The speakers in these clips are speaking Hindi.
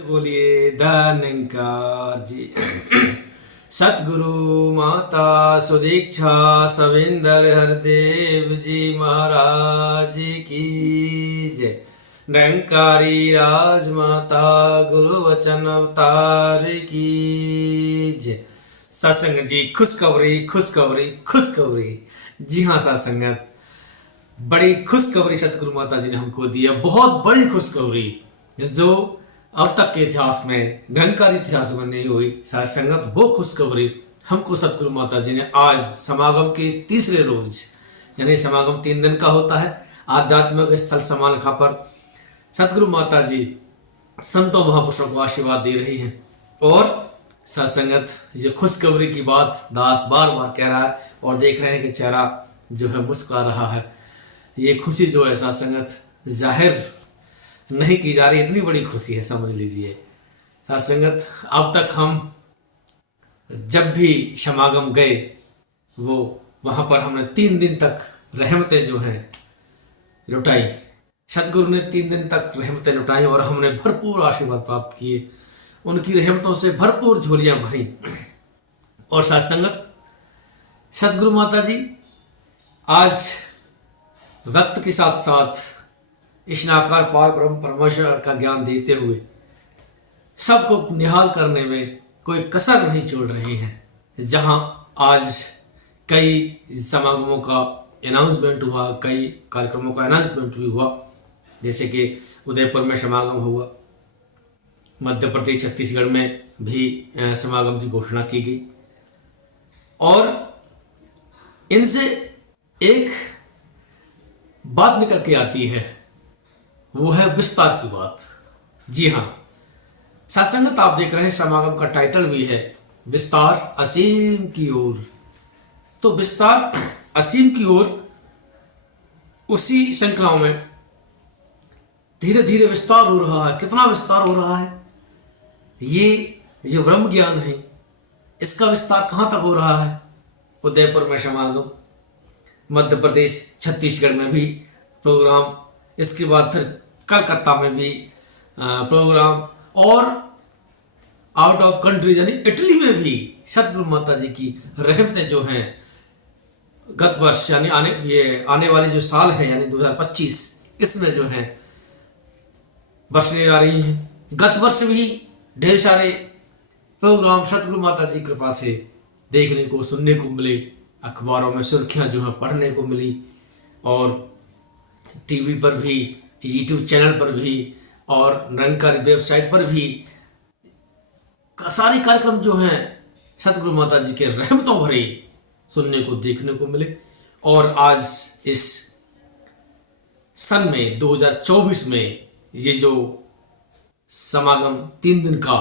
बोलिए धन्यकार जी। सतगुरु माता सुदीक्षा सविंदर हरदेव जी महाराज की जय। निरंकारी राजमाता गुरु वचन अवतार की जय। सत्संग जी खुशखबरी खुशखबरी खुशखबरी। जी हाँ सत्संगत, बड़ी खुशखबरी सतगुरु माता जी ने हमको दी है, बहुत बड़ी खुशखबरी जो अब तक के इतिहास में निरंकारी इतिहास में नहीं हुई। साथ संगत वो खुशखबरी हमको सतगुरु माता जी ने आज समागम के तीसरे रोज, यानी समागम 3 दिन का होता है, आध्यात्मिक स्थल समानखा पर सतगुरु माता जी संतों महापुरुषों को आशीर्वाद दे रही हैं। और सत्संगत ये खुशखबरी की बात दास बार बार कह रहा है और देख रहे हैं कि चेहरा जो है मुस्कुरा रहा है। ये खुशी जो है सत्संगत जाहिर नहीं की जा रही, इतनी बड़ी खुशी है, समझ लीजिए सत्संगत। अब तक हम जब भी समागम गए वो वहाँ पर हमने 3 दिन तक रहमतें जो हैं लुटाई। सतगुरु ने 3 दिन तक रहमतें लुटाई और हमने भरपूर आशीर्वाद प्राप्त किए, उनकी रहमतों से भरपूर झोलियां भरी। और सत्संगत सतगुरु माता जी आज वक्त के साथ साथ इस निराकार पार ब्रह्म परमेश्वर का ज्ञान देते हुए सबको निहाल करने में कोई कसर नहीं छोड़ रहे हैं। जहां आज कई समागमों का अनाउंसमेंट हुआ, कई कार्यक्रमों का अनाउंसमेंट भी हुआ, जैसे कि उदयपुर में समागम हुआ, मध्य प्रदेश छत्तीसगढ़ में भी समागम की घोषणा की गई। और इनसे एक बात निकल के आती है, वो है विस्तार की बात। जी हाँ सत्संगत, आप देख रहे हैं समागम का टाइटल भी है विस्तार असीम की ओर। तो विस्तार असीम की ओर, उसी श्रृंखलाओं में धीरे धीरे विस्तार हो रहा है। कितना विस्तार हो रहा है, ये जो ब्रह्म ज्ञान है इसका विस्तार कहाँ तक हो रहा है। उदयपुर में समागम, मध्य प्रदेश छत्तीसगढ़ में भी प्रोग्राम, इसके बाद फिर कलकत्ता में भी प्रोग्राम, और आउट ऑफ कंट्री यानी इटली में भी सतगुरु माता जी की रहमतें जो हैं गत वर्ष यानी आने वाली जो साल है यानी 2025, इसमें जो है बसने आ रही हैं। गत वर्ष भी ढेर सारे प्रोग्राम सतगुरु माता जी की कृपा से देखने को सुनने को मिले, अखबारों में सुर्खियां जो है पढ़ने को मिली, और टीवी पर भी, यूट्यूब चैनल पर भी, और निरंकारी वेबसाइट पर भी सारे कार्यक्रम जो हैं सतगुरु माता जी के रहमतों भरे सुनने को देखने को मिले। और आज इस सन में 2024 में ये जो समागम 3 दिन का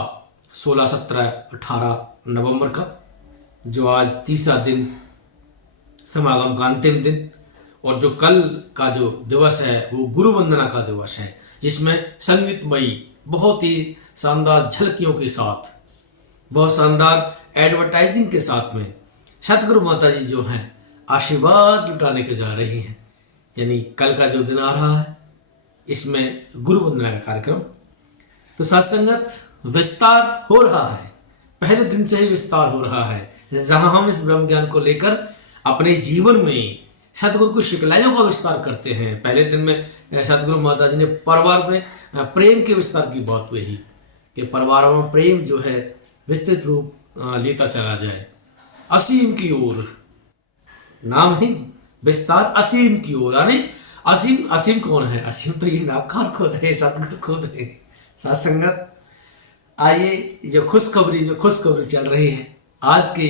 16, 17, 18 नवंबर का, जो आज तीसरा दिन समागम का अंतिम दिन, और जो कल का जो दिवस है वो गुरु वंदना का दिवस है, जिसमें संगीतमयी बहुत ही शानदार झलकियों के साथ, बहुत शानदार एडवर्टाइजिंग के साथ में सतगुरु माता जी जो हैं आशीर्वाद लुटाने के जा रही हैं। यानी कल का जो दिन आ रहा है इसमें गुरु वंदना का कार्यक्रम। तो सत्संगत विस्तार हो रहा है, पहले दिन से ही विस्तार हो रहा है। जहां हम इस ब्रह्म ज्ञान को लेकर अपने जीवन में सतगुरु की शिकलाइयों का विस्तार करते हैं। पहले दिन में सतगुरु माता जी ने परिवार में प्रेम के विस्तार की बात हुई कि परिवार में प्रेम जो है विस्तृत रूप लेता चला जाए, असीम की ओर। नाम ही विस्तार असीम की ओर, यानी असीम, असीम कौन है? असीम तो ये नाकार खुद है, सतगुरु खुद है। सत्संगत, आइए जो खुशखबरी चल रही है आज के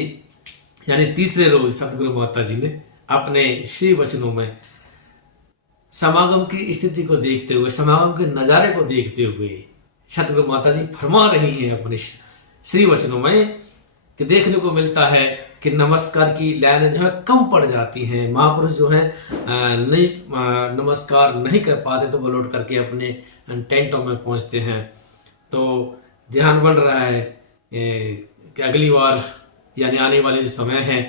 यानी तीसरे रोज सतगुरु माता जी ने अपने श्री वचनों में समागम की स्थिति को देखते हुए, समागम के नज़ारे को देखते हुए सतगुरु माता जी फरमा रही हैं अपने श्री वचनों में कि देखने को मिलता है कि नमस्कार की लाइनें जो है कम पड़ जाती हैं। महापुरुष जो है नहीं नमस्कार नहीं कर पाते, तो वो लौट करके अपने टेंटों में पहुंचते हैं। तो ध्यान बन रहा है कि अगली बार यानी आने वाले जो समय है,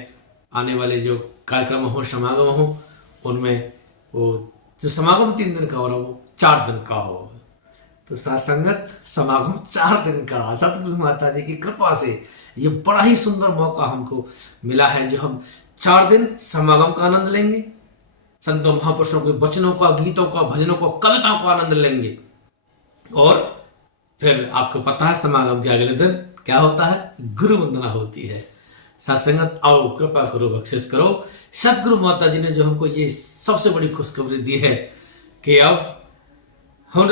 आने वाले जो कार्यक्रम हो, समागम हो, उनमें वो जो समागम 3 दिन का हो रहा हो वो 4 दिन का हो। तो सत्संगत समागम 4 दिन का सतगुरु माता जी की कृपा से ये बड़ा ही सुंदर मौका हमको मिला है, जो हम 4 दिन समागम का आनंद लेंगे, संतों महापुरुषों के वचनों का, गीतों का, भजनों का, कविताओं का आनंद लेंगे। और फिर आपको पता है समागम के अगले दिन क्या होता है, गुरु वंदना होती है। सत्संगत आओ, कृपा करो, बख्शिश करो। सतगुरु माता जी ने जो हमको ये सबसे बड़ी खुशखबरी दी है कि अब हम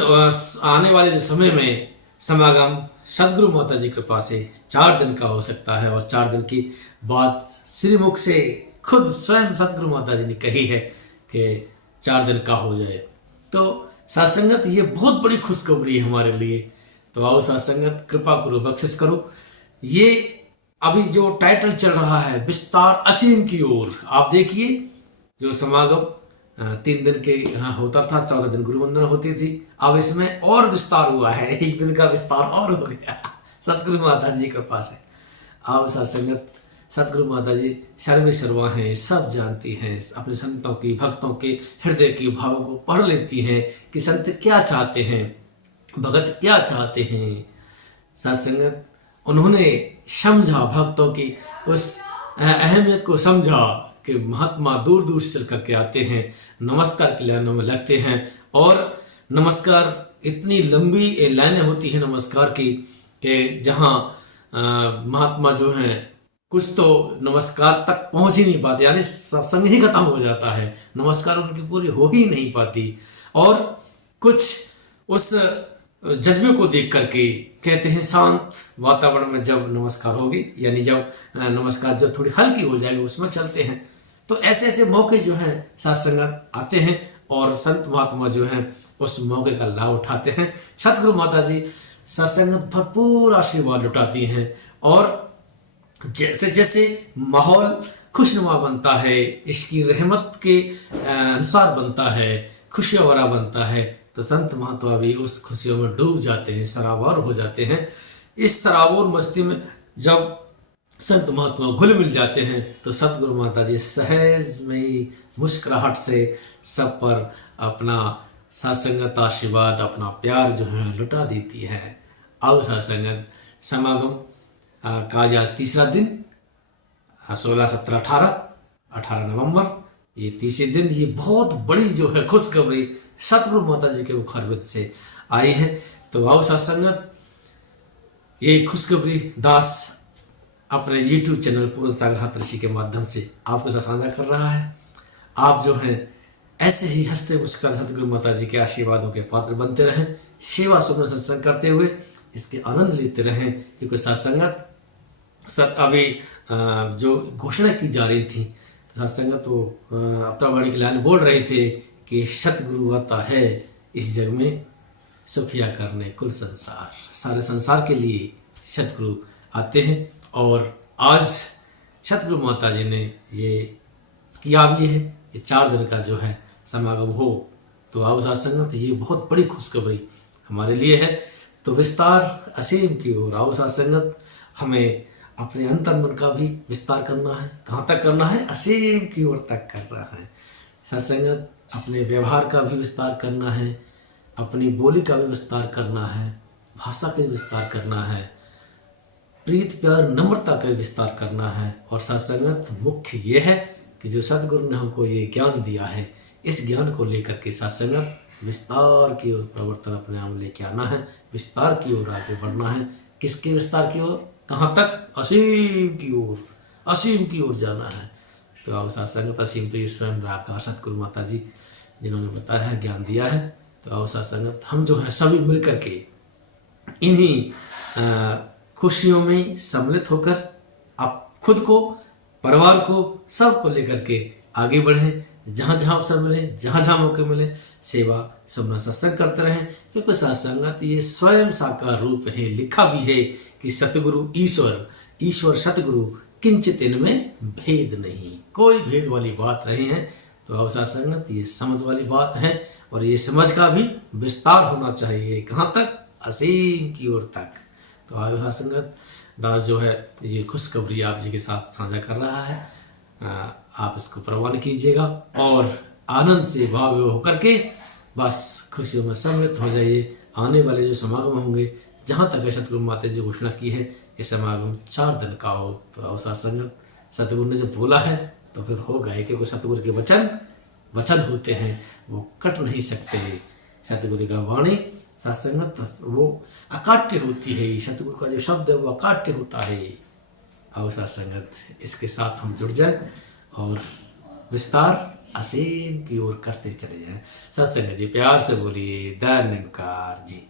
आने वाले जो समय में समागम सतगुरु माता जी कृपा से 4 दिन का हो सकता है। और 4 दिन की बात श्रीमुख से खुद स्वयं सतगुरु माता जी ने कही है कि 4 दिन का हो जाए। तो सत्संगत ये बहुत बड़ी खुशखबरी है हमारे लिए। तो आओ सत्संगत, कृपा करो, बख्शिश करो। ये अभी जो टाइटल चल रहा है विस्तार असीम की ओर, आप देखिए जो समागम 3 दिन के यहाँ होता था, 14 दिन गुरु वंदना होती थी, अब इसमें और विस्तार हुआ है, 1 दिन का विस्तार और हो गया सतगुरु माता जी की कृपा से। आओ सत्संगत, सतगुरु माता जी सर्वे सर्वा हैं, सब जानती हैं, अपने संतों की, भक्तों के हृदय की भावों को पढ़ लेती हैं कि संत क्या चाहते हैं, भगत क्या चाहते हैं। सत्संगत उन्होंने समझा, भक्तों की उस अहमियत को समझा कि महात्मा दूर दूर से चल करके आते हैं, नमस्कार की लाइनों में लगते हैं। और नमस्कार इतनी लंबी लाइनें होती हैं नमस्कार की कि जहाँ महात्मा जो हैं कुछ तो नमस्कार तक पहुंच ही नहीं पाते, यानी सत्संग ही खत्म हो जाता है, नमस्कार उनकी पूरी हो ही नहीं पाती। और कुछ उस जज्बे को देख करके कहते हैं शांत वातावरण में जब नमस्कार होगी, यानी जब नमस्कार जब थोड़ी हल्की हो जाएगी उसमें चलते हैं। तो ऐसे ऐसे मौके जो हैं सत्संगत आते हैं और संत महात्मा जो हैं उस मौके का लाभ उठाते हैं। सतगुरु माता जी सत्संगत भरपूर आशीर्वाद लुटाती हैं। और जैसे जैसे माहौल खुशनुमा बनता है, इसकी रहमत के अनुसार बनता है, खुशियाँ भरा बनता है, तो संत महात्मा भी उस खुशियों में डूब जाते हैं, सराबोर हो जाते हैं। इस सराबोर मस्ती में जब संत महात्मा घुल मिल जाते हैं तो सतगुरु माता जी सहज में ही मुस्कुराहट से सब पर अपना सत्संगत आशीर्वाद, अपना प्यार जो है लुटा देती है। आओ सत्संगत समागम का आज 3रा दिन 16, 17, 18 नवंबर, ये 3रे दिन, ये बहुत बड़ी जो है खुशखबरी सतगुरु माता जी के मुखारबिंद से आई है। तो आओ सत्संगत, ये खुशखबरी दास अपने YouTube चैनल पूर्ण सागर ऋषि के माध्यम से आपके साथ साझा कर रहा है। आप जो हैं ऐसे ही हंसते मुस्कुराते सतगुरु माता जी के आशीर्वादों के पात्र बनते रहें, सेवा सुमन सत्संग करते हुए इसके आनंद लेते रहें। क्योंकि सत्संगत अभी जो घोषणा की जा रही थी, सत्संगत तो अपना बड़ी की लाइन बोल रहे थे कि सतगुरु आता है इस जग में सुखिया करने कुल संसार, सारे संसार के लिए सतगुरु आते हैं। और आज सतगुरु माता जी ने ये किया भी है, ये 4 दिन का जो है समागम हो। तो आओ सत्संगत, ये बहुत बड़ी खुशखबरी हमारे लिए है। तो विस्तार असीम की ओर आओ सत्संगत, हमें अपने अंतर मन का भी विस्तार करना है। कहाँ तक करना है? असीम की ओर तक करना है। सत्संगत अपने व्यवहार का भी विस्तार करना है, अपनी बोली का भी विस्तार करना है, भाषा का भी विस्तार करना है, प्रीत प्यार नम्रता का विस्तार करना है। और सत्संगत मुख्य ये है कि जो सतगुरु ने हमको ये ज्ञान दिया है, इस ज्ञान को लेकर के सत्संगत विस्तार की ओर प्रवर्तन अपने आप लेके आना है, विस्तार की ओर आगे बढ़ना है। किसके विस्तार की ओर? कहाँ तक? असीम की ओर, असीम की ओर जाना है। तो आओ सत्संगत, असीम तो ये स्वयं राका सतगुरु माता जी जिन्होंने बताया है, ज्ञान दिया है। तो आओ सत्संगत, हम जो है सभी मिल करके इन्हीं खुशियों में सम्मिलित होकर आप खुद को, परिवार को, सबको लेकर के आगे बढ़ें। जहाँ जहाँ अवसर मिले, जहाँ जहाँ मौके मिले, सेवा सुमन सत्संग करते रहें। क्योंकि सत्संगत ये स्वयं साकार रूप है। लिखा भी है कि सतगुरु ईश्वर, ईश्वर सतगुरु, किंचित इनमें भेद नहीं, कोई भेद वाली बात नहीं है। तो आओ सत्संगत, ये समझ वाली बात है और ये समझ का भी विस्तार होना चाहिए। कहाँ तक? असीम की ओर तक। तो आओ सत्संगत, दास जो है ये खुशखबरी आप जी के साथ साझा कर रहा है, आप इसको प्रवान कीजिएगा और आनंद से भाव होकर के बस खुशियों में सम्मिलित हो जाइए। आने वाले जो समागम होंगे, जहाँ तक है सतगुरु माता जी घोषणा की है कि समागम 4 दिन का हो, तो आओ साथ संगत। सतगुरु ने जब बोला है तो फिर हो गए, क्योंकि सतगुरु के वचन होते हैं, वो कट नहीं सकते। सतगुरु का वाणी साथ संगत वो अकाट्य होती है, सतगुरु का जो शब्द है वो अकाट्य होता है। आओ साथ संगत, इसके साथ हम जुड़ जाए और विस्तार असीम की ओर करते चले जाएं। सत्संग जी प्यार से बोलिए धन्यकार जी।